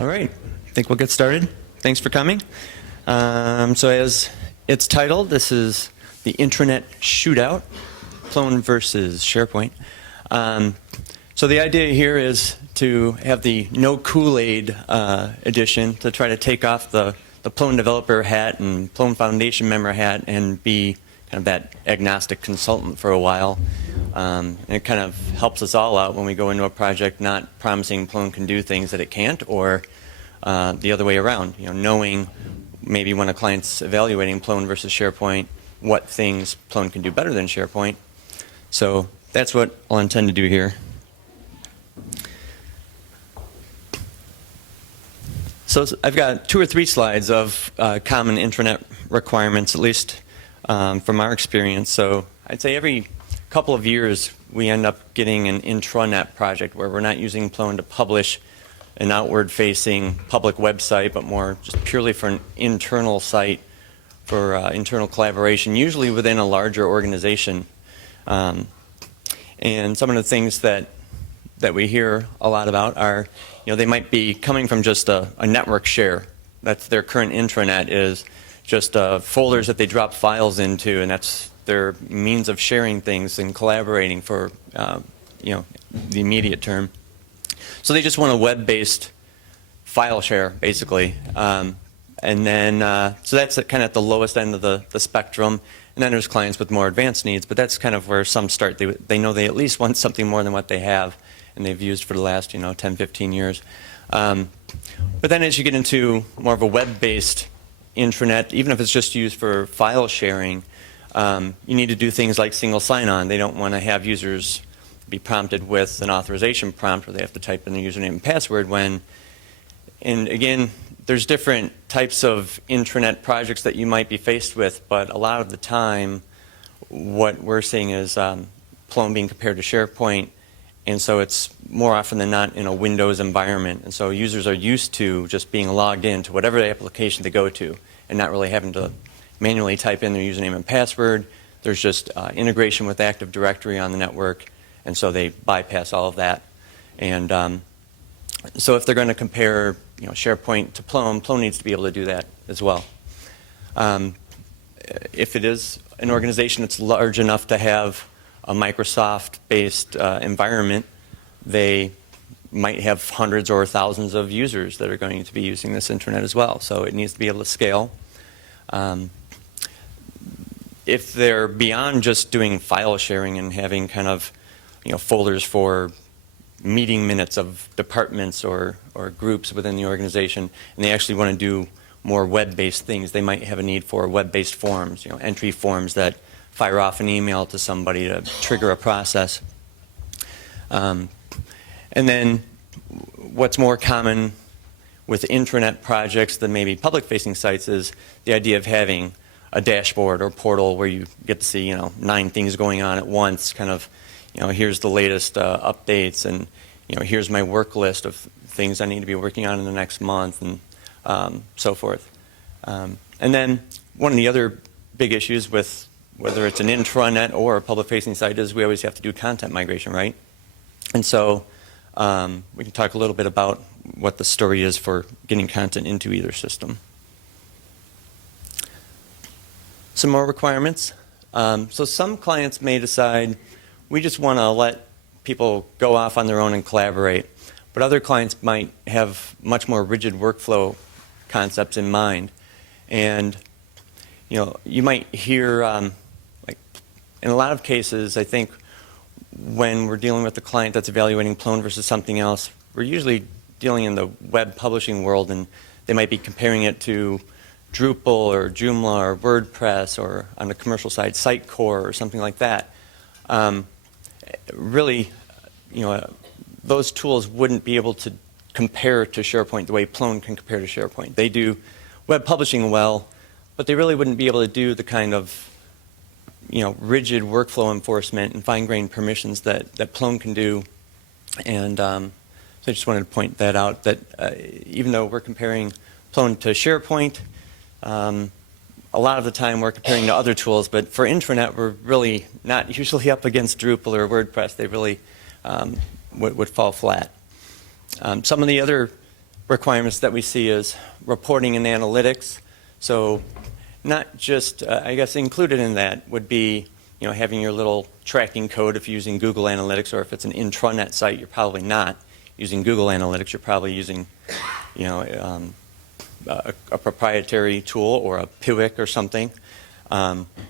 All right, I think we'll get started. Thanks for coming. So as it's titled, this is the Intranet Shootout, Plone versus SharePoint. So the idea here is to have the no Kool-Aid edition to try to take off the Plone developer hat and Plone Foundation member hat and be kind of that agnostic consultant for a while. And it kind of helps us all out when we go into a project not promising Plone can do things that it can't, or the other way around, knowing maybe when a client's evaluating Plone versus SharePoint, what things Plone can do better than SharePoint. So that's what I'll intend to do here. So I've got 2 or 3 slides of common intranet requirements, at least from our experience. So I'd say every couple of years we end up getting an intranet project where we're not using Plone to publish an outward-facing public website, but more just purely for an internal site for internal collaboration, usually within a larger organization. And some of the things that we hear a lot about are, they might be coming from just a network share. That's their current intranet, is just folders that they drop files into, and that's their means of sharing things and collaborating for the immediate term. So they just want a web-based file share, basically. And then, so that's kind of at the lowest end of the spectrum. And then there's clients with more advanced needs, but that's kind of where some start. They know they at least want something more than what they have and they've used for the last 10, 15 years. But then as you get into more of a web-based intranet, even if it's just used for file sharing, you need to do things like single sign-on. They don't want to have users be prompted with an authorization prompt where they have to type in their username and password and again, there's different types of intranet projects that you might be faced with, but a lot of the time what we're seeing is Plone being compared to SharePoint, and so it's more often than not in a Windows environment, and so users are used to just being logged into whatever application they go to and not really having to manually type in their username and password. There's just integration with Active Directory on the network, and so they bypass all of that. And so if they're going to compare SharePoint to Plone, Plone needs to be able to do that as well. If it is an organization that's large enough to have a Microsoft-based environment, they might have hundreds or thousands of users that are going to be using this intranet as well. So it needs to be able to scale. If they're beyond just doing file sharing and having kind of folders for meeting minutes of departments or groups within the organization, and they actually want to do more web-based things, they might have a need for web-based forms, entry forms that fire off an email to somebody to trigger a process. And then what's more common with intranet projects than maybe public-facing sites is the idea of having a dashboard or portal where you get to see 9 things going on at once, kind of here's the latest updates, and here's my work list of things I need to be working on in the next month, and so forth. And then one of the other big issues with whether it's an intranet or a public-facing site is we always have to do content migration, right? And so we can talk a little bit about what the story is for getting content into either system. Some more requirements. So some clients may decide we just want to let people go off on their own and collaborate. But other clients might have much more rigid workflow concepts in mind. And you might hear, like in a lot of cases, I think when we're dealing with a client that's evaluating Plone versus something else, we're usually dealing in the web publishing world, and they might be comparing it to Drupal or Joomla or WordPress, or on the commercial side, Sitecore or something like that. Really, those tools wouldn't be able to compare to SharePoint the way Plone can compare to SharePoint. They do web publishing well, but they really wouldn't be able to do the kind of rigid workflow enforcement and fine-grained permissions that Plone can do. And so I just wanted to point that out, that even though we're comparing Plone to SharePoint, a lot of the time we're comparing to other tools, but for intranet we're really not usually up against Drupal or WordPress. They really would fall flat. Some of the other requirements that we see is reporting and analytics. So not just, I guess included in that would be, having your little tracking code if you're using Google Analytics, or if it's an intranet site, you're probably not using Google Analytics. You're probably using, a proprietary tool or a PIWIC or something,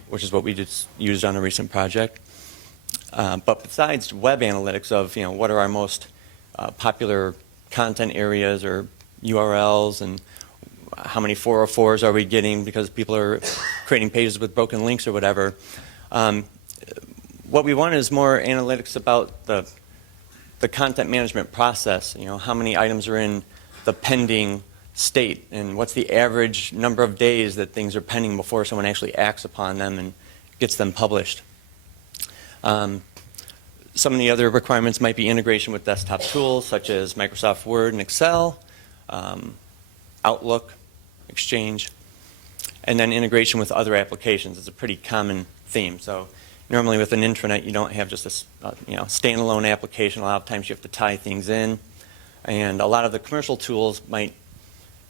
which is what we just used on a recent project. But besides web analytics of, what are our most popular content areas or URLs, and how many 404s are we getting because people are creating pages with broken links or whatever. What we want is more analytics about the content management process. How many items are in the pending state, and what's the average number of days that things are pending before someone actually acts upon them and gets them published. Some of the other requirements might be integration with desktop tools such as Microsoft Word and Excel, Outlook, Exchange, and then integration with other applications. It's a pretty common theme. So normally with an intranet, you don't have just a standalone application. A lot of times you have to tie things in, and a lot of the commercial tools might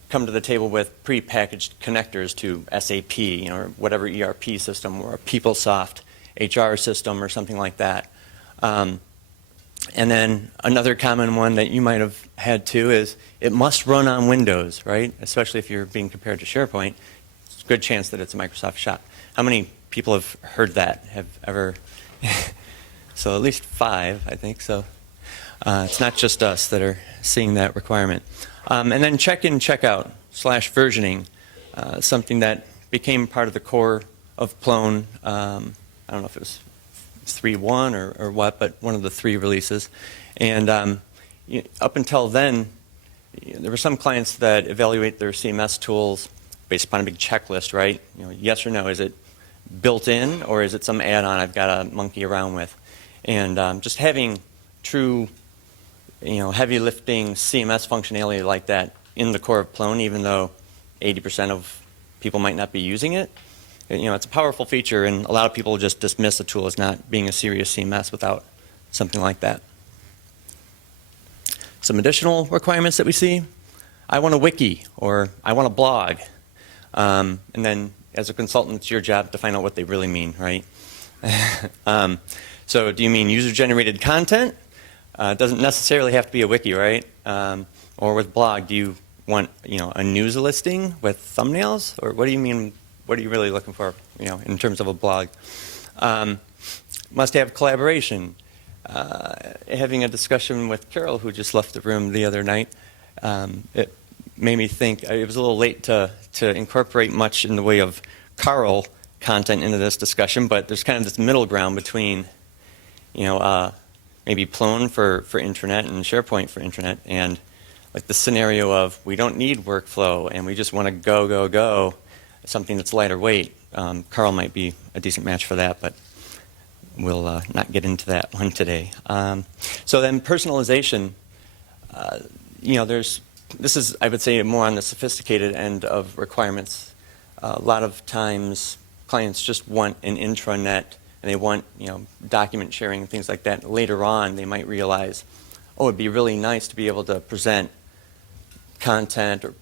come to the table with pre-packaged connectors to SAP, or whatever ERP system, or a PeopleSoft HR system, or something like that. And then another common one that you might have had too is it must run on Windows, right? Especially if you're being compared to SharePoint, it's a good chance that it's a Microsoft shop. How many people have heard that? Have ever? So at least 5, I think. So it's not just us that are seeing that requirement. And then check-in, check-out / versioning, something that became part of the core of Plone. I don't know if it was 3.1 or what, but one of the 3 releases. And up until then, there were some clients that evaluate their CMS tools based upon a big checklist, right? Yes or no, is it built in, or is it some add-on I've got to monkey around with? And just having true, heavy lifting CMS functionality like that in the core of Plone, even though 80% of people might not be using it, it's a powerful feature, and a lot of people just dismiss a tool as not being a serious CMS without something like that. Some additional requirements that we see: I want a wiki, or I want a blog. And then as a consultant, it's your job to find out what they really mean, right? So do you mean user-generated content? It doesn't necessarily have to be a wiki, right? Or with blog, do you want a news listing with thumbnails? Or what do you mean? What are you really looking for, in terms of a blog? Must have collaboration. Having a discussion with Carol, who just left the room the other night, it made me think. It was a little late to incorporate much in the way of Carl content into this discussion, but there's kind of this middle ground between, maybe Plone for intranet and SharePoint for intranet, and like the scenario of we don't need workflow and we just want to go, something that's lighter weight. Carl might be a decent match for that, but we'll not get into that one today. So then personalization, this is, I would say, more on the sophisticated end of requirements. A lot of times clients just want an intranet, and they want document sharing and things like that. Later on, they might realize, oh, it'd be really nice to be able to present content or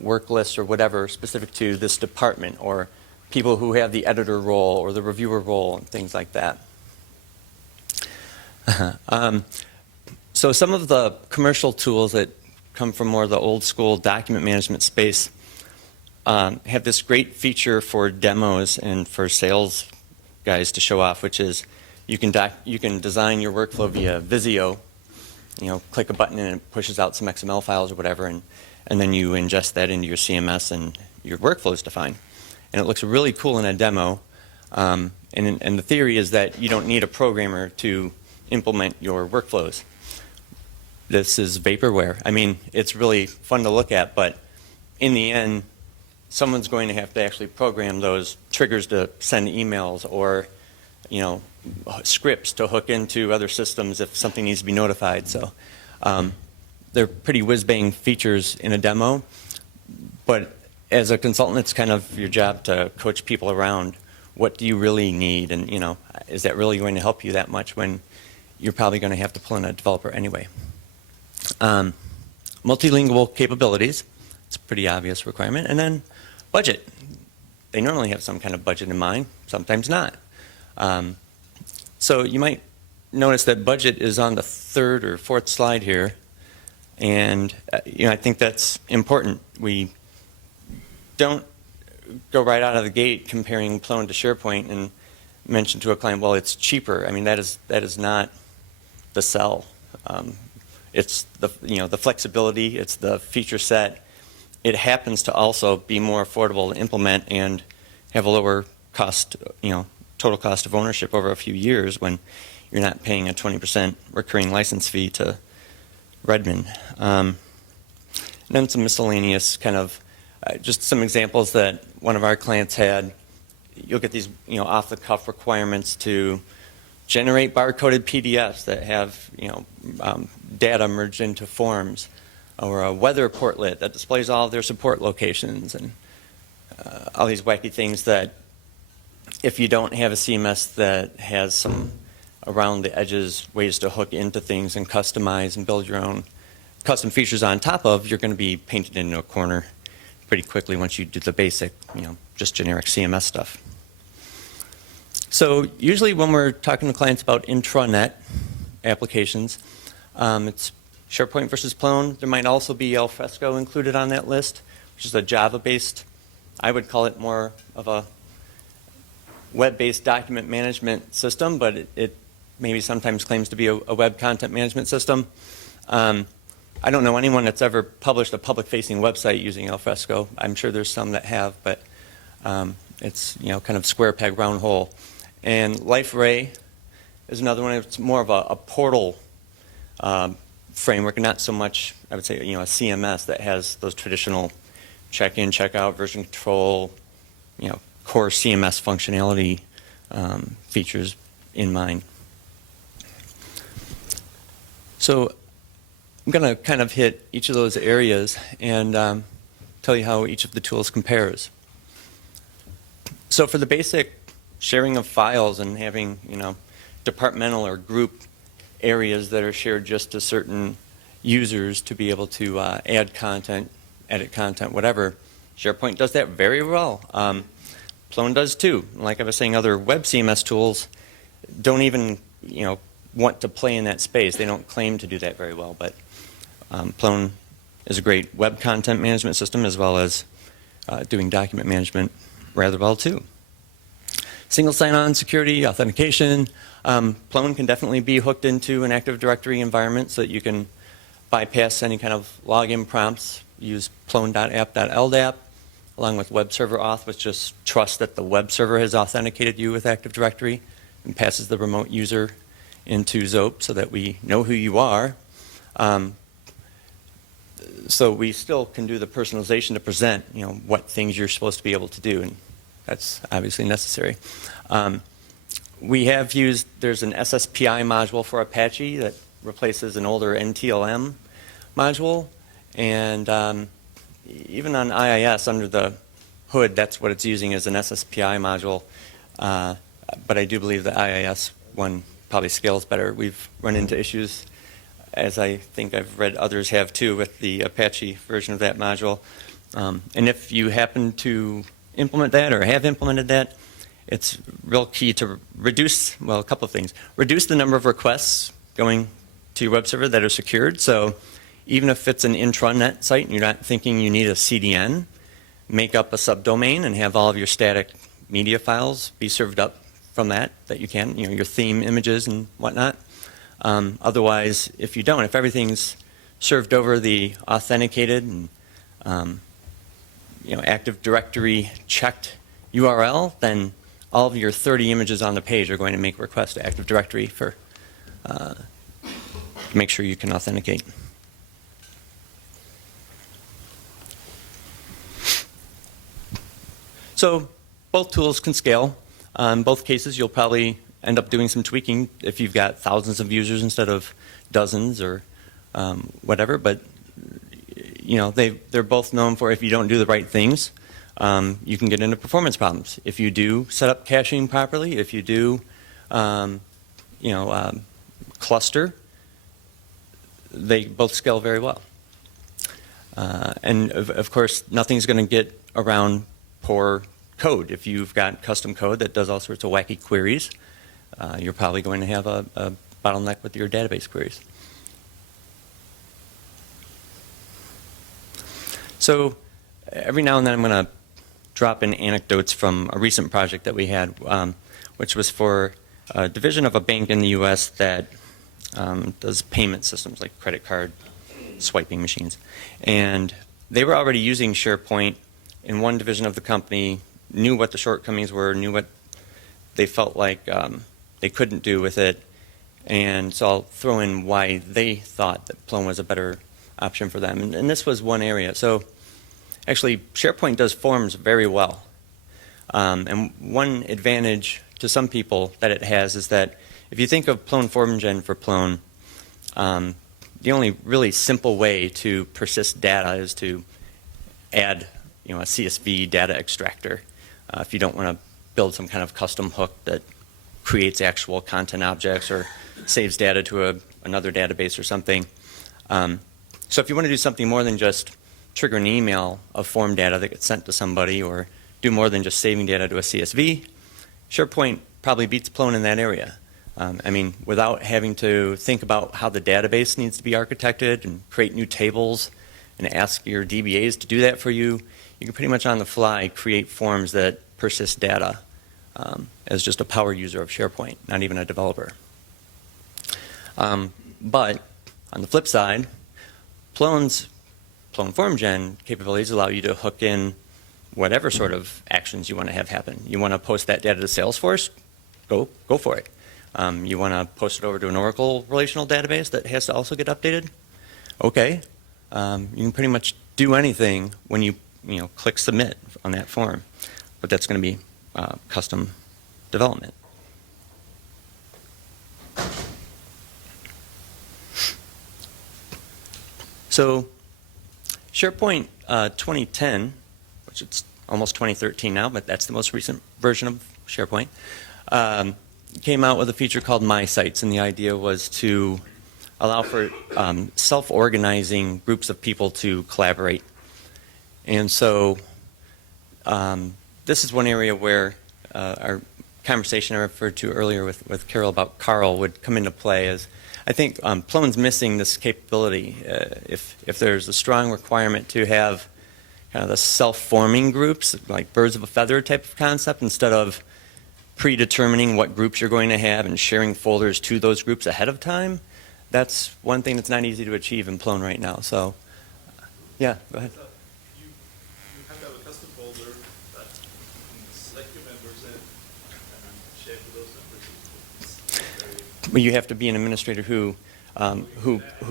work lists or whatever specific to this department, or people who have the editor role or the reviewer role and things like that. So some of the commercial tools that come from more of the old school document management space have this great feature for demos and for sales guys to show off, which is you can design your workflow via Visio. Click a button and it pushes out some XML files or whatever, and then you ingest that into your CMS and your workflow is defined. And it looks really cool in a demo. And the theory is that you don't need a programmer to implement your workflows. This is vaporware. I mean, it's really fun to look at, but in the end, someone's going to have to actually program those triggers to send emails, or scripts to hook into other systems if something needs to be notified. So they're pretty whiz-bang features in a demo, but as a consultant, it's kind of your job to coach people around what do you really need, and is that really going to help you that much when you're probably going to have to pull in a developer anyway. multilingual capabilities. It's a pretty obvious requirement. And then budget. They normally have some kind of budget in mind, sometimes not. So you might notice that budget is on the third or fourth slide here. And I think that's important. We don't go right out of the gate comparing Plone to SharePoint and mention to a client, well, it's cheaper. I mean, that is not the sell. It's the flexibility, it's the feature set. It happens to also be more affordable to implement and have a lower cost, total cost of ownership over a few years when you're not paying a 20% recurring license fee to Redmond. And then some miscellaneous kind of, just some examples that one of our clients had. You'll get these, off-the-cuff requirements to generate barcoded PDFs that have, data merged into forms, or a weather portlet that displays all of their support locations, and all these wacky things that if you don't have a CMS that has some around the edges ways to hook into things and customize and build your own custom features on top of, you're going to be painted into a corner pretty quickly once you do the basic, just generic CMS stuff. So usually when we're talking to clients about intranet applications, it's SharePoint versus Plone. There might also be alfresco included on that list, which is a Java-based, I would call it more of a web-based document management system, but it maybe sometimes claims to be a web content management system. I don't know anyone that's ever published a public-facing website using alfresco. I'm sure there's some that have, but it's kind of square peg round hole. And LifeRay is another one. It's more of a portal framework, not so much, I would say, a CMS that has those traditional check-in, check-out, version control, core CMS functionality features in mind. So I'm going to kind of hit each of those areas and tell you how each of the tools compares. So for the basic sharing of files and having, departmental or group areas that are shared just to certain users to be able to add content, edit content, whatever, SharePoint does that very well. Plone does too. Like I was saying, other web CMS tools don't even, want to play in that space. They don't claim to do that very well, but Plone is a great web content management system as well as doing document management rather well too. Single sign-on security, authentication. Plone can definitely be hooked into an Active Directory environment so that you can bypass any kind of login prompts. Use plone.app.ldap along with web server auth, which just trusts that the web server has authenticated you with Active Directory and passes the remote user into Zope so that we know who you are. So we still can do the personalization to present, what things you're supposed to be able to do, and that's obviously necessary. We have used, there's an SSPI module for Apache that replaces an older NTLM module, and even on IIS under the hood, that's what it's using as an SSPI module. But I do believe the IIS one probably scales better. We've run into issues, as I think I've read others have too, with the Apache version of that module. And if you happen to implement that or have implemented that, it's real key to reduce, well, a couple of things. Reduce the number of requests going to your web server that are secured. So even if it's an intranet site and you're not thinking you need a CDN, make up a subdomain and have all of your static media files be served up from that you can, your theme images and whatnot. Otherwise, if you don't, if everything's served over the authenticated and Active Directory checked URL, then all of your 30 images on the page are going to make requests to Active Directory for make sure you can authenticate. So both tools can scale. In both cases, you'll probably end up doing some tweaking if you've got thousands of users instead of dozens or whatever. But they're both known for, if you don't do the right things, you can get into performance problems. If you do set up caching properly, if you do cluster, they both scale very well. And of course, nothing's going to get around poor code. If you've got custom code that does all sorts of wacky queries, you're probably going to have a bottleneck with your database queries. So every now and then I'm going to drop in anecdotes from a recent project that we had, which was for a division of a bank in the US that does payment systems like credit card swiping machines. And they were already using SharePoint in one division of the company, knew what the shortcomings were, knew what they felt like they couldn't do with it. And so I'll throw in why they thought that Plone was a better option for them. And this was one area. So actually, SharePoint does forms very well. And one advantage to some people that it has is that if you think of Plone Form Gen for Plone, the only really simple way to persist data is to add a CSV data extractor. If you don't want to build some kind of custom hook that creates actual content objects or saves data to another database or something. So if you want to do something more than just trigger an email of form data that gets sent to somebody or do more than just saving data to a CSV, SharePoint probably beats Plone in that area. I mean, without having to think about how the database needs to be architected and create new tables and ask your DBAs to do that for you, you can pretty much on the fly create forms that persist data as just a power user of SharePoint, not even a developer. But on the flip side, Plone Form Gen capabilities allow you to hook in whatever sort of actions you want to have happen. You want to post that data to Salesforce? Go for it. You want to post it over to an Oracle relational database that has to also get updated? Okay. You can pretty much do anything when you click submit on that form, but that's going to be custom development. So SharePoint 2010, which it's almost 2013 now, but that's the most recent version of SharePoint, came out with a feature called My Sites, and the idea was to allow for self-organizing groups of people to collaborate. And so this is one area where our conversation I referred to earlier with Carol about Carl would come into play. As I think Plone's missing this capability. If there's a strong requirement to have kind of the self-forming groups, like birds of a feather type of concept, instead of predetermining what groups you're going to have and sharing folders to those groups ahead of time, that's one thing that's not easy to achieve in Plone right now. So, yeah, go ahead. You have to have a custom folder that you can select your members in and share with those members. Well, you have to be an administrator who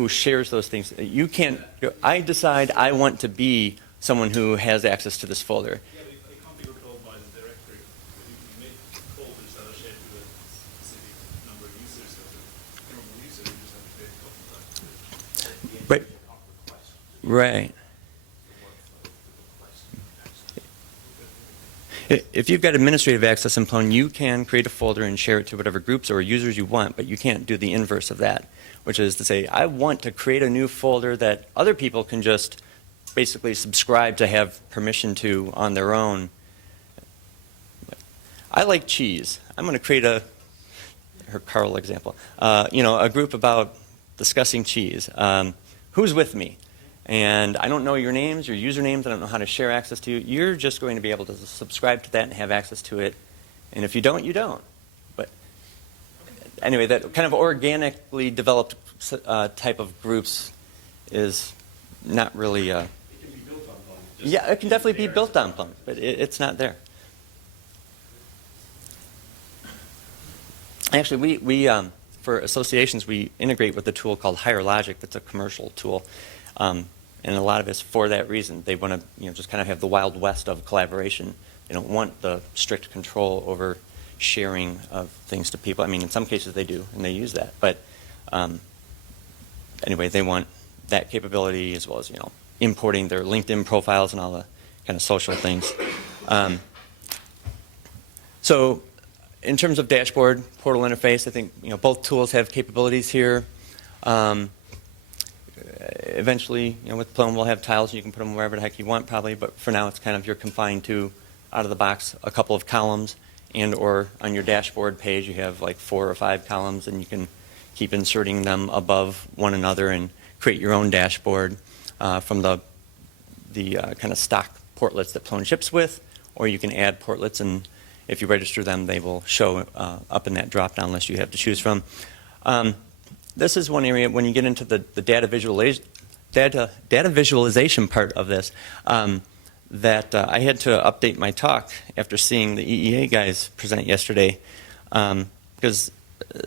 shares those things. You can't. I decide I want to be someone who has access to this folder. Yeah, but it can't be controlled by the directory. You can make folders that are shared with a specific number of users. As a normal user, you just have to create a copy. Right. Right. If you've got administrative access in Plone, you can create a folder and share it to whatever groups or users you want, but you can't do the inverse of that, which is to say, I want to create a new folder that other people can just basically subscribe to have permission to on their own. I like cheese. I'm going to create her Carl example, a group about discussing cheese. Who's with me? And I don't know your names, your usernames, I don't know how to share access to you. You're just going to be able to subscribe to that and have access to it. And if you don't, you don't. But anyway, that kind of organically developed type of groups is not really... It can be built on Plone. Yeah, it can definitely be built on Plone, but it's not there. Actually, we for associations, we integrate with a tool called Higher Logic. That's a commercial tool. And a lot of it's for that reason. They want to just kind of have the Wild West of collaboration. They don't want the strict control over sharing of things to people. I mean, in some cases they do, and they use that. But anyway, they want that capability as well as importing their LinkedIn profiles and all the kind of social things. So in terms of dashboard, portal interface, I think both tools have capabilities here. eventually, with Plone, we'll have tiles. You can put them wherever the heck you want, probably. But for now, it's kind of you're confined to, out of the box, a couple of columns, and or on your dashboard page, you have like 4 or 5 columns, and you can keep inserting them above one another and create your own dashboard from the kind of stock portlets that Plone ships with, or you can add portlets, and if you register them, they will show up in that drop-down list you have to choose from. This is one area when you get into the data visualization part of this that I had to update my talk after seeing the EEA guys present yesterday, because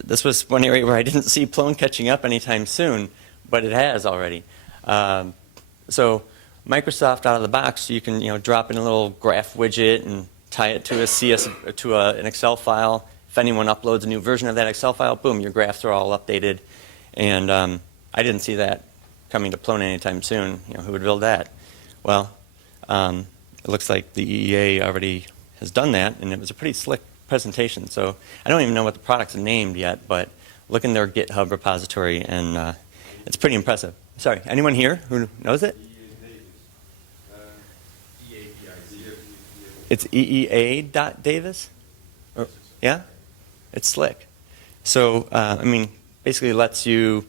this was one area where I didn't see Plone catching up anytime soon, but it has already. So Microsoft out of the box, you can drop in a little graph widget and tie it to an Excel file. If anyone uploads a new version of that Excel file, boom, your graphs are all updated. And I didn't see that coming to Plone anytime soon. Who would build that? Well, it looks like the EEA already has done that, and it was a pretty slick presentation. So I don't even know what the product's named yet, but look in their GitHub repository, and it's pretty impressive. Sorry, anyone here who knows it? It's EEA.Davis? Yeah? It's slick. So, basically lets you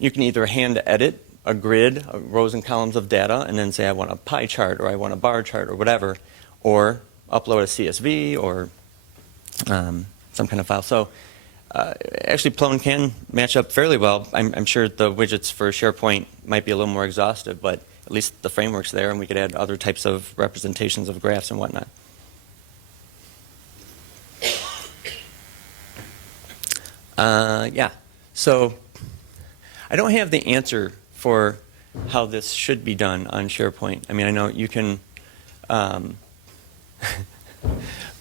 can either hand edit a grid of rows and columns of data and then say I want a pie chart or I want a bar chart or whatever, or upload a CSV or some kind of file. So actually Plone can match up fairly well. I'm sure the widgets for SharePoint might be a little more exhaustive, but at least the framework's there, and we could add other types of representations of graphs and whatnot. Yeah, so I don't have the answer for how this should be done on SharePoint. I know you can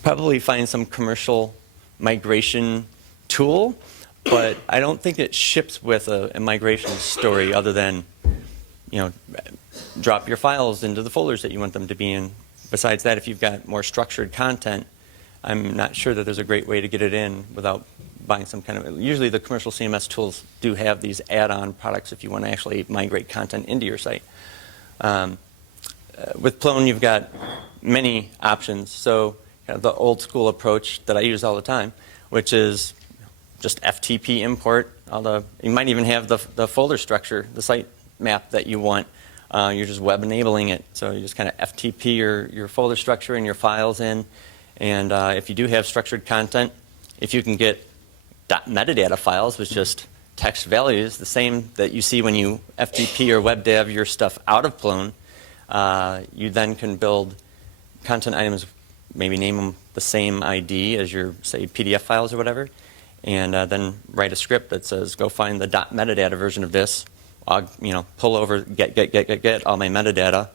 probably find some commercial migration tool, but I don't think it ships with a migration story other than, drop your files into the folders that you want them to be in. Besides that, if you've got more structured content, I'm not sure that there's a great way to get it in without buying some kind of, usually the commercial CMS tools do have these add-on products if you want to actually migrate content into your site. With Plone, you've got many options. So kind of the old school approach that I use all the time, which is just FTP import. You might even have the folder structure, the site map that you want. You're just web enabling it. So you just kind of FTP your folder structure and your files in. And if you do have structured content, if you can get .metadata files with just text values, the same that you see when you FTP or web dev your stuff out of Plone, you then can build content items, maybe name them the same ID as your, say, PDF files or whatever, and then write a script that says, go find the .metadata version of this, pull over, get all my metadata,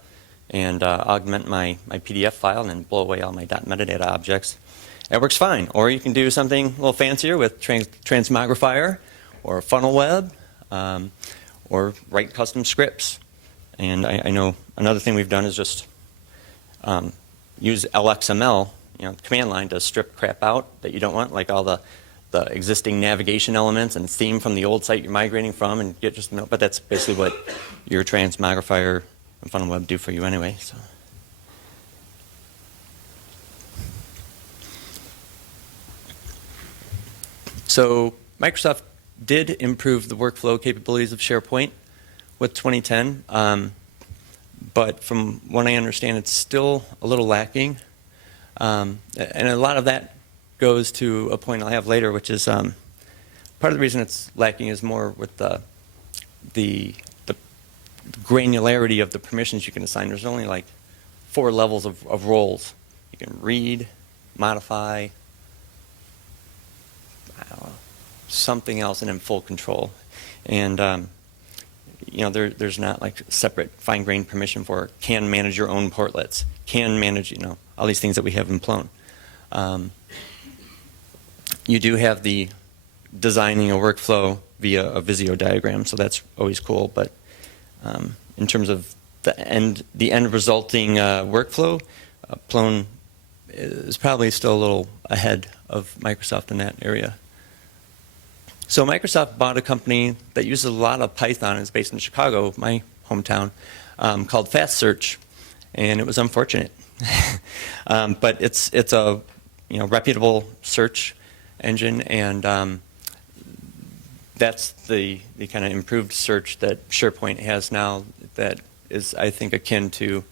and augment my PDF file and then blow away all my .metadata objects. It works fine. Or you can do something a little fancier with transmogrifier or funnel web, or write custom scripts. And I know another thing we've done is just use LXML, command line to strip crap out that you don't want, like all the existing navigation elements and theme from the old site you're migrating from, and get just but that's basically what your transmogrifier and funnel web do for you anyway. So Microsoft did improve the workflow capabilities of SharePoint with 2010, but from what I understand, it's still a little lacking. And a lot of that goes to a point I'll have later, which is part of the reason it's lacking is more with the granularity of the permissions you can assign. There's only like 4 levels of roles. You can read, modify, something else, and in full control. And there's not like separate fine-grained permission for can manage your own portlets, can manage all these things that we have in Plone. You do have the designing a workflow via a Visio diagram, so that's always cool. But in terms of the end resulting workflow, Plone is probably still a little ahead of Microsoft in that area. So Microsoft bought a company that uses a lot of Python. It's based in Chicago, my hometown, called Fast Search, and it was unfortunate. But it's a reputable search engine, and that's the kind of improved search that SharePoint has now. That is, I think, akin to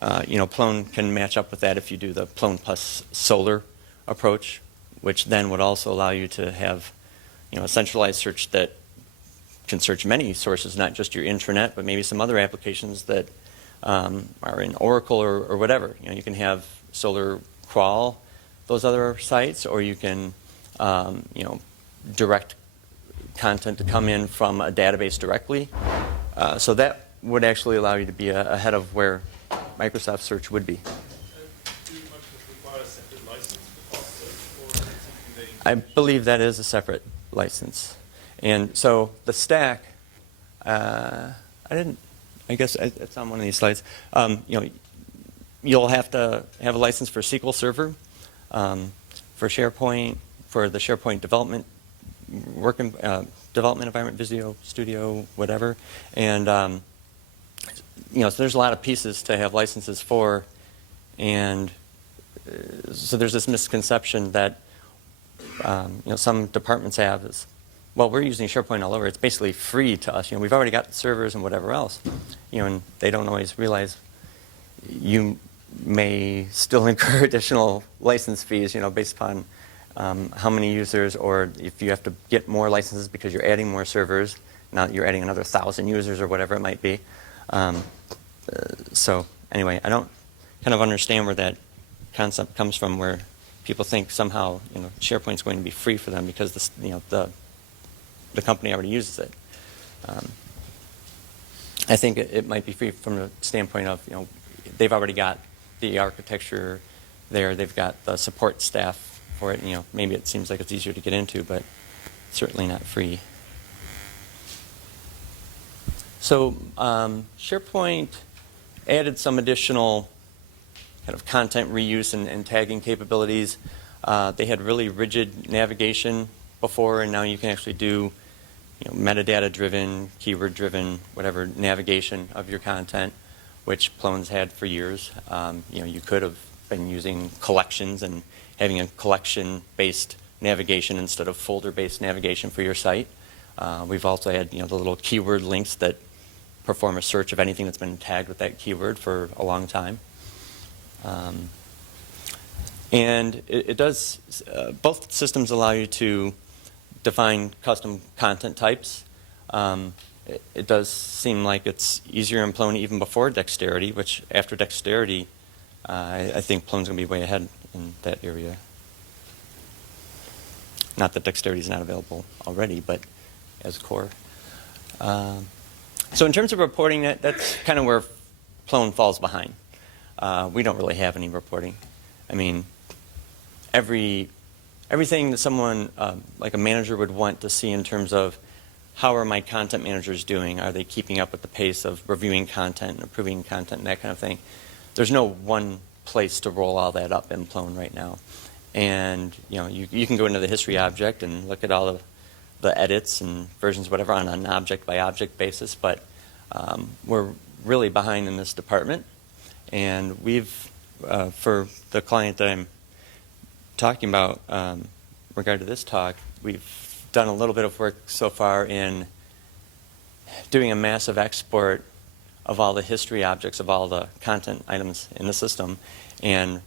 Plone can match up with that if you do the Plone plus Solar approach, which then would also allow you to have a centralized search that can search many sources, not just your intranet, but maybe some other applications that are in Oracle or whatever. You can have Solar crawl those other sites, or you can direct content to come in from a database directly. So that would actually allow you to be ahead of where Microsoft Search would be. Do Microsoft require a separate license for fast search, or is it something they... I believe that is a separate license. And so the stack, I guess it's on one of these slides. You'll have to have a license for SQL Server, for SharePoint, for the SharePoint development development environment, Visio Studio, whatever. And so there's a lot of pieces to have licenses for, and so there's this misconception that some departments have is, well, we're using SharePoint all over. It's basically free to us. We've already got the servers and whatever else. And they don't always realize you may still incur additional license fees, based upon how many users, or if you have to get more licenses because you're adding more servers. Now you're adding another 1,000 users or whatever it might be. So anyway, I don't kind of understand where that concept comes from, where people think somehow SharePoint's going to be free for them because the company already uses it. I think it might be free from the standpoint of they've already got the architecture there, they've got the support staff for it. Maybe it seems like it's easier to get into, but certainly not free. So SharePoint added some additional kind of content reuse and tagging capabilities. They had really rigid navigation before, and now you can actually do metadata-driven, keyword-driven, whatever navigation of your content, which Plone's had for years. You could have been using collections and having a collection-based navigation instead of folder-based navigation for your site. We've also had the little keyword links that perform a search of anything that's been tagged with that keyword for a long time. And it does, both systems allow you to define custom content types. It does seem like it's easier in Plone even before Dexterity, which after Dexterity, I think Plone's going to be way ahead in that area. Not that Dexterity is not available already, but as core. So in terms of reporting, that's kind of where Plone falls behind. We don't really have any reporting. I mean, everything that someone, like a manager, would want to see in terms of how are my content managers doing? Are they keeping up with the pace of reviewing content and approving content and that kind of thing? There's no one place to roll all that up in Plone right now. And you can go into the history object and look at all the edits and versions, whatever, on an object-by-object basis. But we're really behind in this department. And we've, for the client that I'm talking about in regard to this talk, we've done a little bit of work so far in doing a massive export of all the history objects of all the content items in the system and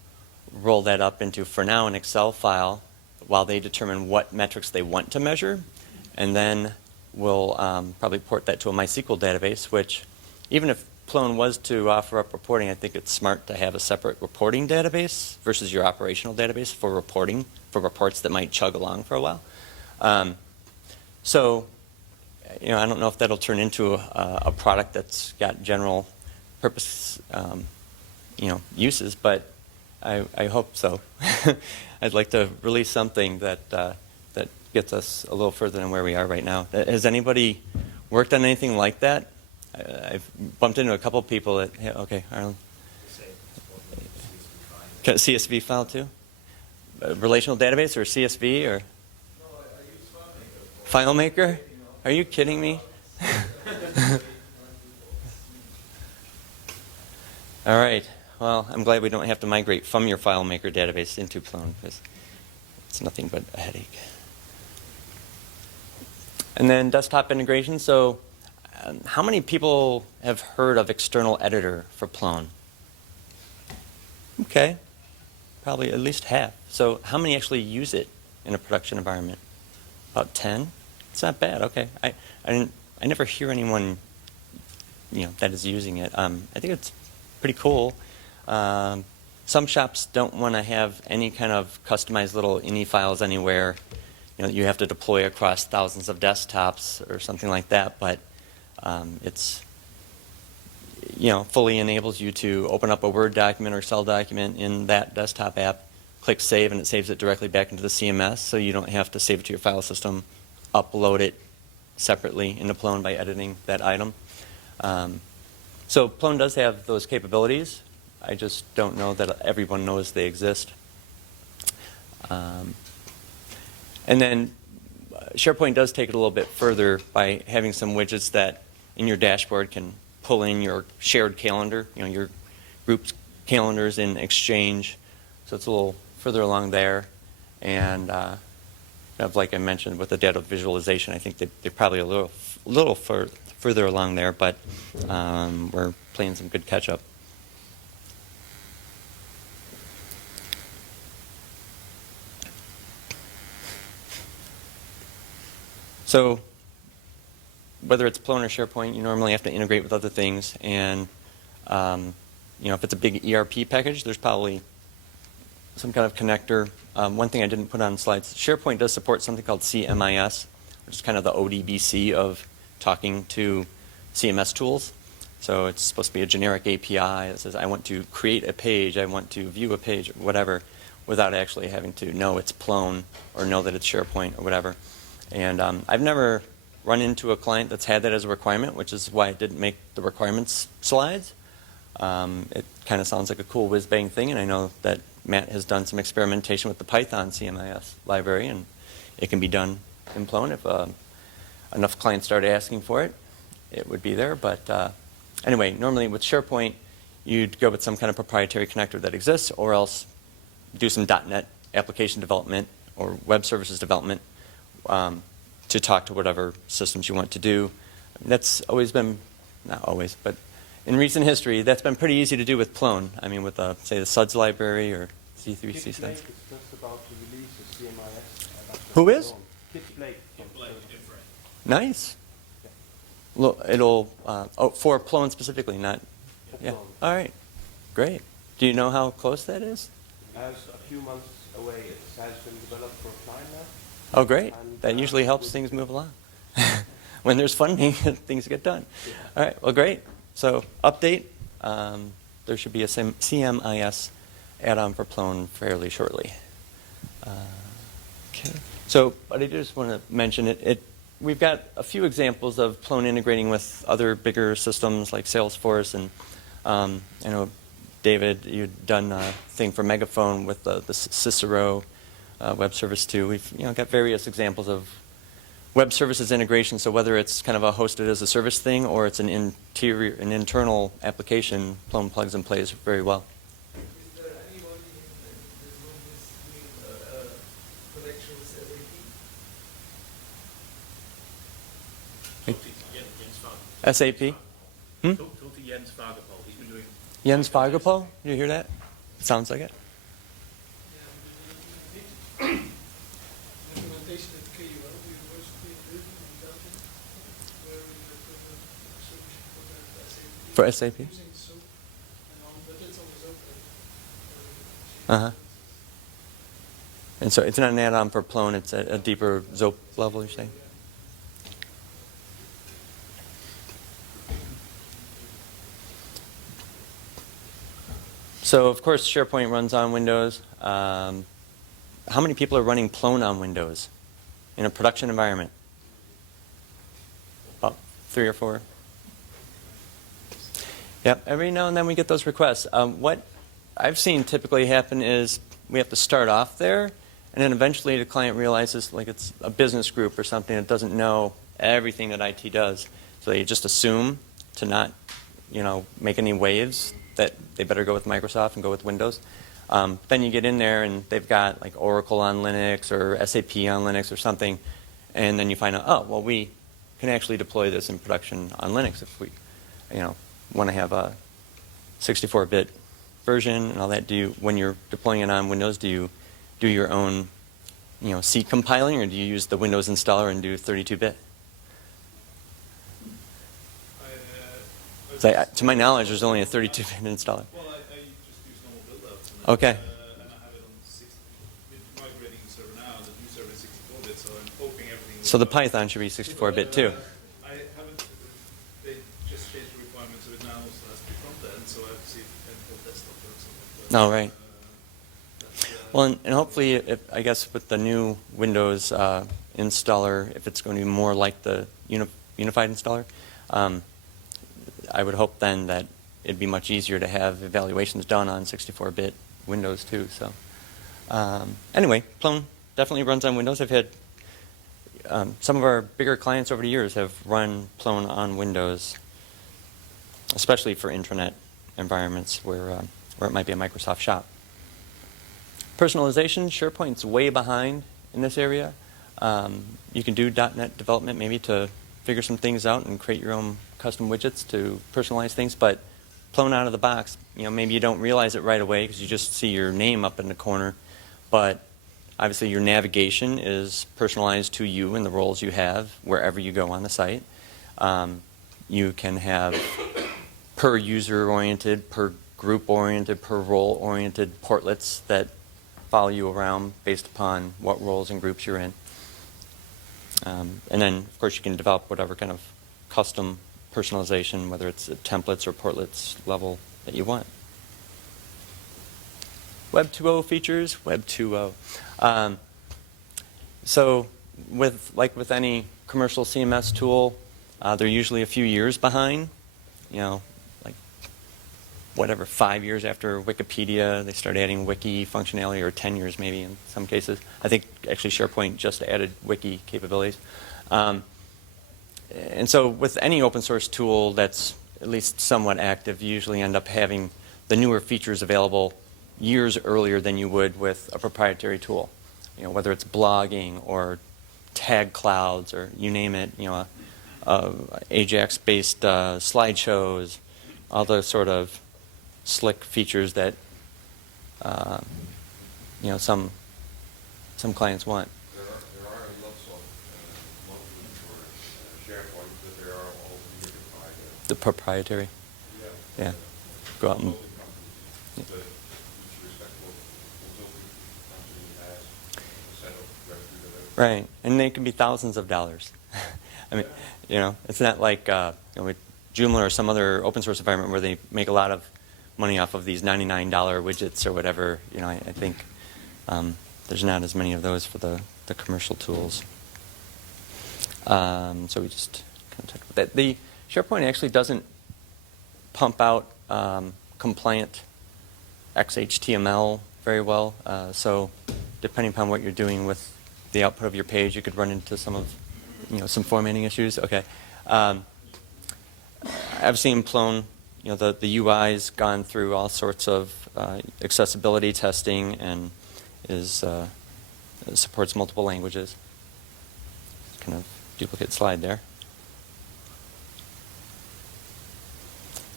roll that up into, for now, an Excel file while they determine what metrics they want to measure. And then we'll probably port that to a MySQL database, which even if Plone was to offer up reporting, I think it's smart to have a separate reporting database versus your operational database for reporting, for reports that might chug along for a while. So, I don't know if that'll turn into a product that's got general purpose, uses, but I hope so. I'd like to release something that that gets us a little further than where we are right now. Has anybody worked on anything like that? I've bumped into a couple of people that, yeah, okay, Arlen. CSV file too? A relational database or CSV or? FileMaker? Are you kidding me? All right. Well, I'm glad we don't have to migrate from your FileMaker database into Plone, because it's nothing but a headache. And then desktop integration. So how many people have heard of external editor for Plone? Okay. Probably at least half. So how many actually use it in a production environment? About 10? It's not bad. Okay. I never hear anyone that is using it. I think it's pretty cool. Some shops don't want to have any kind of customized little ini files anywhere. You have to deploy across thousands of desktops or something like that. But it's fully enables you to open up a Word document or Excel document in that desktop app, click save, and it saves it directly back into the CMS, so you don't have to save it to your file system, upload it separately into Plone by editing that item. So Plone does have those capabilities. I just don't know that everyone knows they exist. And then SharePoint does take it a little bit further by having some widgets that in your dashboard can pull in your shared calendar, your group's calendars in Exchange. So it's a little further along there. And like I mentioned, with the data visualization, I think they're probably a little further along there, but we're playing some good catch-up. So whether it's Plone or SharePoint, you normally have to integrate with other things. And if it's a big ERP package, there's probably some kind of connector. One thing I didn't put on slides, SharePoint does support something called CMIS, which is kind of the ODBC of talking to CMS tools. So it's supposed to be a generic API that says, I want to create a page, I want to view a page, whatever, without actually having to know it's Plone or know that it's SharePoint or whatever. And I've never run into a client that's had that as a requirement, which is why it didn't make the requirements slides. It kind of sounds like a cool whiz-bang thing, and I know that Matt has done some experimentation with the Python CMIS library, and it can be done in Plone. If enough clients started asking for it, it would be there. But anyway, normally with SharePoint, you'd go with some kind of proprietary connector that exists, or else do some .NET application development or web services development to talk to whatever systems you want to do. That's always been, not always, but in recent history, that's been pretty easy to do with Plone. I mean, with, say, the SUDS library or C3, C Sense. Is just about to release a CMIS. Who is? Kit Blake. Nice. It'll, for Plone specifically, not, yeah. All right, great. Do you know how close that is? As a few months away, it has been developed for a client now. Oh, great. That usually helps things move along. When there's funding, things get done. Yeah. All right, well, great. So update, there should be a CMIS add-on for Plone fairly shortly. Okay. So, but I just want to mention we've got a few examples of Plone integrating with other bigger systems like Salesforce, and I know, David, you've done a thing for Megaphone with the Cicero web service too. We've got various examples of web services integration. So whether it's kind of a hosted as a service thing or it's an internal application, Plone plugs and plays very well. Is there anyone in this room who's doing connection with SAP? SAP? Talk to Jens Fagerpol. He's been doing. Jens Fagerpol? You hear that? Sounds like it. Implementation at KUL, the University of Leuven in Belgium, where we deliver a solution for that SAP. For SAP? Using SOAP, but it's on the SOAP. Uh-huh. And so it's not an add-on for Plone, it's a deeper ZOAP level, you're saying? So, of course, SharePoint runs on Windows. How many people are running Plone on Windows in a production environment? About 3 or 4. Yep, every now and then we get those requests. What I've seen typically happen is we have to start off there, and And then eventually the client realizes like it's a business group or something that doesn't know everything that IT does. So they just assume to not, make any waves that they better go with Microsoft and go with Windows. Then you get in there and they've got like Oracle on Linux or SAP on Linux or something, and then you find out, oh, well, we can actually deploy this in production on Linux if we, want to have a 64-bit version and all that. When you're deploying it on Windows, do you do your own, C compiling, or do you use the Windows installer and do 32-bit? To my knowledge, there's only a 32-bit installer. Well, I just use normal build-outs. Okay. And I have it on migrating the server now. The new server is 64-bit, so I'm hoping everything. So the Python should be 64-bit too. I haven't. They just changed the requirements, so it now also has to be front-end. So I have to see if it can desktop or something. Oh, right. Well, and hopefully, I guess with the new Windows installer, if it's going to be more like the unified installer, I would hope then that it'd be much easier to have evaluations done on 64-bit Windows too. So anyway, Plone definitely runs on Windows. I've had some of our bigger clients over the years have run Plone on Windows, especially for intranet environments where it might be a Microsoft shop. Personalization, SharePoint's way behind in this area. You can do .NET development maybe to figure some things out and create your own custom widgets to personalize things, but Plone out of the box, maybe you don't realize it right away because you just see your name up in the corner, but obviously your navigation is personalized to you and the roles you have wherever you go on the site. You can have per user oriented, per group oriented, per role oriented portlets that follow you around based upon what roles and groups you're in. And then, of course, you can develop whatever kind of custom personalization, whether it's at templates or portlets level that you want. Web 2.0 features, Web 2.0. So with any commercial CMS tool, they're usually a few years behind. Like whatever, 5 years after Wikipedia, they start adding wiki functionality, or 10 years maybe in some cases. I think actually SharePoint just added wiki capabilities. And so with any open source tool that's at least somewhat active, you usually end up having the newer features available years earlier than you would with a proprietary tool. Whether it's blogging or tag clouds or you name it, Ajax-based slideshows, all those sort of slick features that some clients want. There are lots of modules for SharePoint, but there are all The proprietary. Yeah. Go out and. But each respectable consulting company has a set of revenue. Right, and they can be thousands of dollars. I mean, it's not like with Joomla or some other open source environment where they make a lot of money off of these $99 widgets or whatever. I think there's not as many of those for the commercial tools. So we just kind of talked about that. The SharePoint actually doesn't pump out compliant XHTML very well. So depending upon what you're doing with the output of your page, you could run into some formatting issues. Okay. I've seen Plone, the UI's gone through all sorts of accessibility testing and supports multiple languages. Kind of duplicate slide there.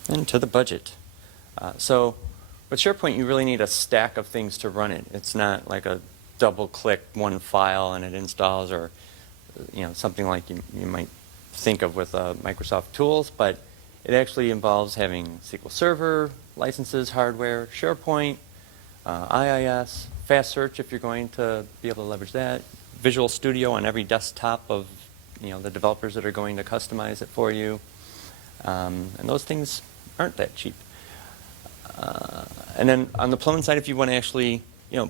And to the budget. So with SharePoint, you really need a stack of things to run it. It's not like a double-click one file and it installs, or something like you might think of with Microsoft tools, but it actually involves having SQL Server, licenses, hardware, SharePoint, IIS, fast search if you're going to be able to leverage that, Visual Studio on every desktop of the developers that are going to customize it for you, and those things aren't that cheap. And then on the Plone side, if you want to actually,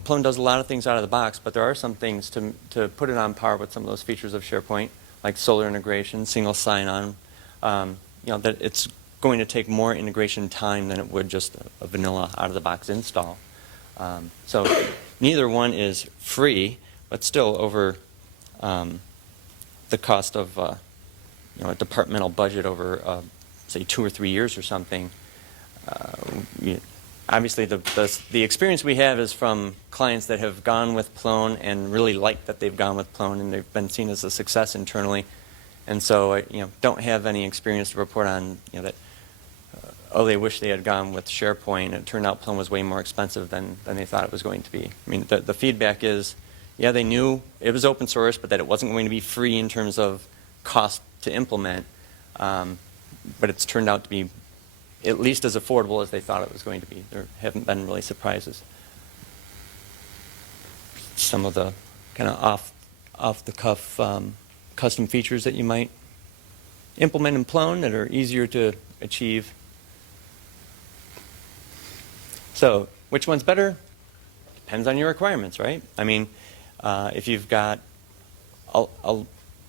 Plone does a lot of things out of the box, but there are some things to put it on par with some of those features of SharePoint, like solar integration, single sign-on. That it's going to take more integration time than it would just a vanilla out-of-the-box install. So neither one is free. but still over the cost of a departmental budget over say 2 or 3 years or something. Obviously, the experience we have is from clients that have gone with Plone and really like that they've gone with Plone and they've been seen as a success internally, and so don't have any experience to report on that. Oh, they wish they had gone with SharePoint, and it turned out Plone was way more expensive than they thought it was going to be. I mean, the feedback is, yeah, they knew it was open source, but that it wasn't going to be free in terms of cost to implement. But it's turned out to be at least as affordable as they thought it was going to be. There haven't been really surprises. Some of the kind of off-the-cuff custom features that you might implement in Plone that are easier to achieve. So, which one's better? Depends on your requirements, right? I mean, if you've got a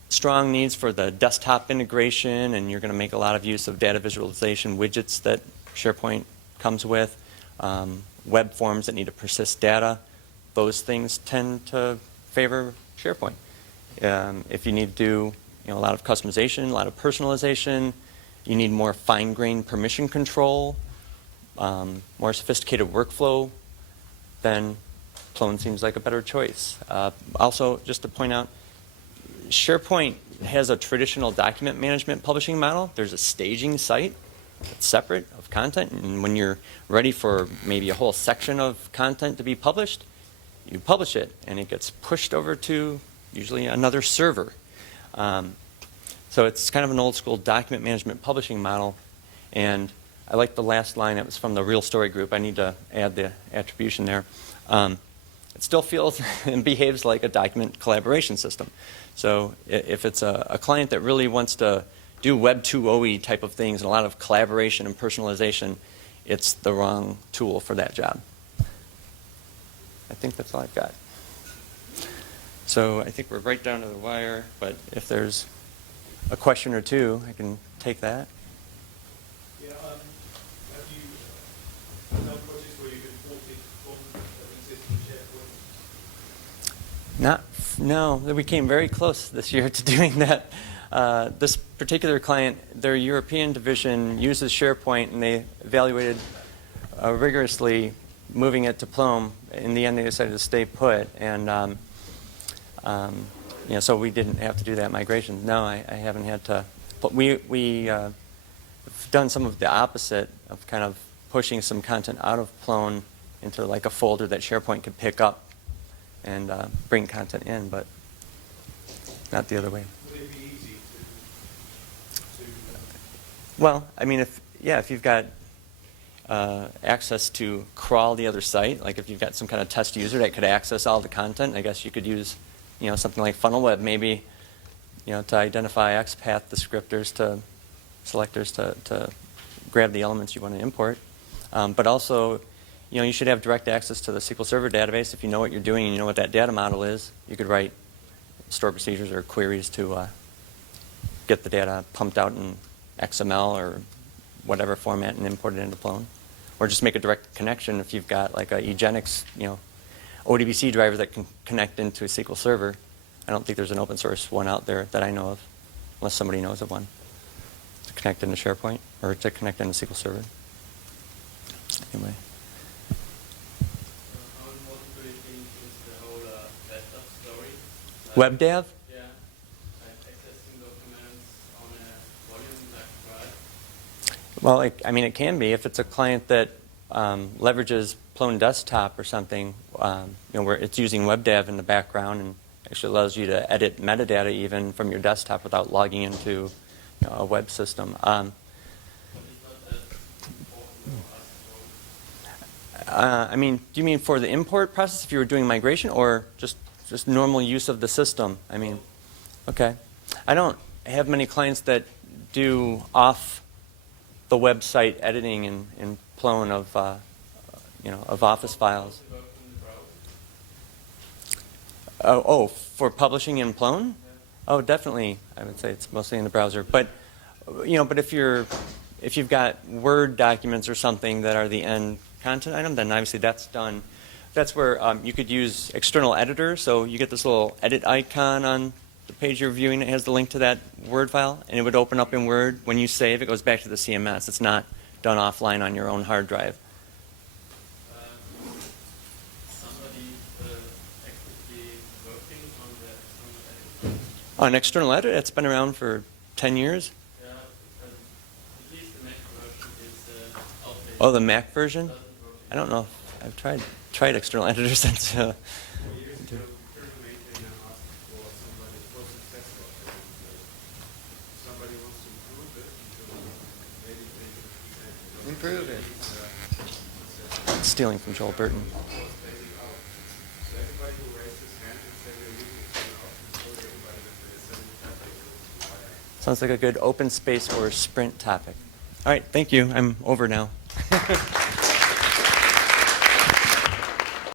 strong needs for the desktop integration and you're going to make a lot of use of data visualization widgets that SharePoint comes with, web forms that need to persist data, those things tend to favor SharePoint. If you need to do a lot of customization, a lot of personalization, you need more fine-grained permission control, more sophisticated workflow, then Plone seems like a better choice. Also, just to point out, SharePoint has a traditional document management publishing model. There's a staging site that's separate of content, and when you're ready for maybe a whole section of content to be published, you publish it, and it gets pushed over to usually another server. So it's kind of an old school document management publishing model, and I like the last line. It was from the Real Story group. I need to add the attribution there. It still feels and behaves like a document collaboration system. So if it's a client that really wants to do Web 2.0 type of things and a lot of collaboration and personalization, it's the wrong tool for that job. I think that's all I've got. So I think we're right down to the wire, but if there's a question or two, I can take that. Yeah, have you done projects where you can port it from existing SharePoint? No, we came very close this year to doing that. This particular client, their European division uses SharePoint, and they evaluated rigorously moving it to Plone. In the end, they decided to stay put, and so we didn't have to do that migration. No, I haven't had to. But we have done some of the opposite of kind of pushing some content out of Plone into like a folder that SharePoint could pick up and bring content in, but not the other way. Would it be easy to Well, I mean, if you've got access to crawl the other site, like if you've got some kind of test user that could access all the content, I guess you could use something like FunnelWeb maybe to identify XPath descriptors to selectors to grab the elements you want to import. But also, you should have direct access to the SQL Server database. If you know what you're doing and you know what that data model is, you could write store procedures or queries to get the data pumped out in XML or whatever format and import it into Plone. Or just make a direct connection if you've got like a Eugenics, ODBC driver that can connect into a SQL Server. I don't think there's an open source one out there that I know of, unless somebody knows of one, to connect into SharePoint or to connect into SQL Server. Anyway. How important do you think is the whole desktop story? Web dev? Yeah, like accessing documents on a volume like drive. Well, it can be if it's a client that leverages Plone Desktop or something, where it's using WebDAV in the background and actually allows you to edit metadata even from your desktop without logging into a web system. But it's not as important for us. Do you mean for the import process if you were doing migration, or just normal use of the system? Okay. I don't have many clients that do off the website editing in Plone of Office files. Does it work in the browser? For publishing in Plone? Yeah. Oh, definitely. I would say it's mostly in the browser. But if you've got Word documents or something that are the end content item, then obviously that's done That's where you could use external editor. So you get this little edit icon on the page you're viewing. It has the link to that Word file, and it would open up in Word. When you save, it goes back to the CMS. It's not done offline on your own hard drive. Somebody actively working on the external editor? On external editor, it's been around for 10 years. Yeah, at least the Mac version is outdated. Oh, the Mac version? Doesn't work. I don't know. I've tried external editor since. 4 years ago, the kernel maintainer asked for somebody, it was successful, and somebody wants to improve it, so maybe they can Improve it. it. Stealing from Joel Burton. So everybody who raised his hand and said they're using external options, told everybody that they're 75 days. Sounds like a good open space or sprint topic. All right, thank you. I'm over now.